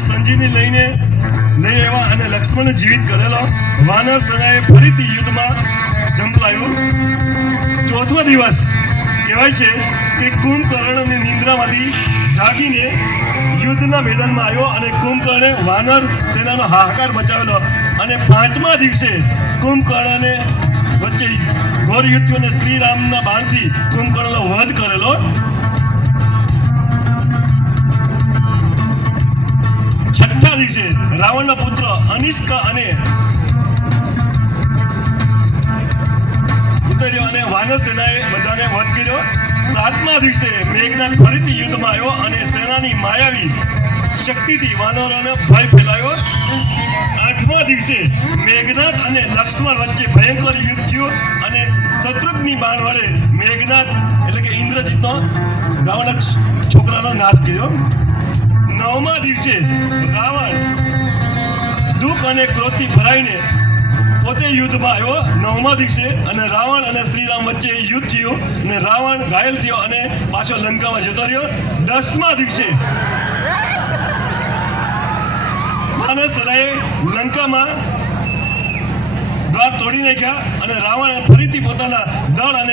સંજીવની લઈને લઈ આવ્યા અને લક્ષ્મણને જીવિત કરેલો વાનર સેનાએ ફરીથી યુદ્ધમાં ઝંપલાવ્યું. ચોથો દિવસ કહેવાય છે કે કુંભકર્ણની નિંદ્રામાંથી જાગીને યુદ્ધના મેદાનમાં આવ્યો અને કુંભકર્ણે વાનર સેનાનો હાહાકાર બચાવેલો. અને પાંચમા દિવસે કુંભકર્ણને વચ્ચે ઘોર યુદ્ધ થયું અને શ્રીરામના બાણથી કુંભકર્ણનો વધ કરેલો. છઠ્ઠા દિવસે રાવણના પુત્ર અનિષ્ક અને ઉતર્યો અને વાનર સેનાએ બધાને વધ કર્યો. સાતમા દિવસે મેઘનાથ ફરીથી યુદ્ધમાં આવ્યો અને સેનાની માયાવી શક્તિથી વાનરોને ભય ફેલાયો. આઠમા દિવસે મેઘનાથ અને લક્ષ્મણ વચ્ચે ભયંકર યુદ્ધ થયું અને શત્રુઘ્નની બાણ વડે મેઘનાથ એટલે કે ઇન્દ્રજીતનો રાવણના છોકરાનો નાશ કર્યો. નવમા દિવસે રાવણ દુઃખ અને ક્રોધથી ભરાઈને પોતે યુદ્ધમાં આવ્યો નવમા દિવસે અને રાવણ અને શ્રીરામ વચ્ચે યુદ્ધ થયું અને રાવણ ઘાયલ થયો અને પાછો લંકામાં જતો રહ્યો. 10મા દિવસે વાનરસેનાએ લંકામાં દ્વાર તોડી નાખ્યા અને રાવણ ફરીથી પોતાના દળ અને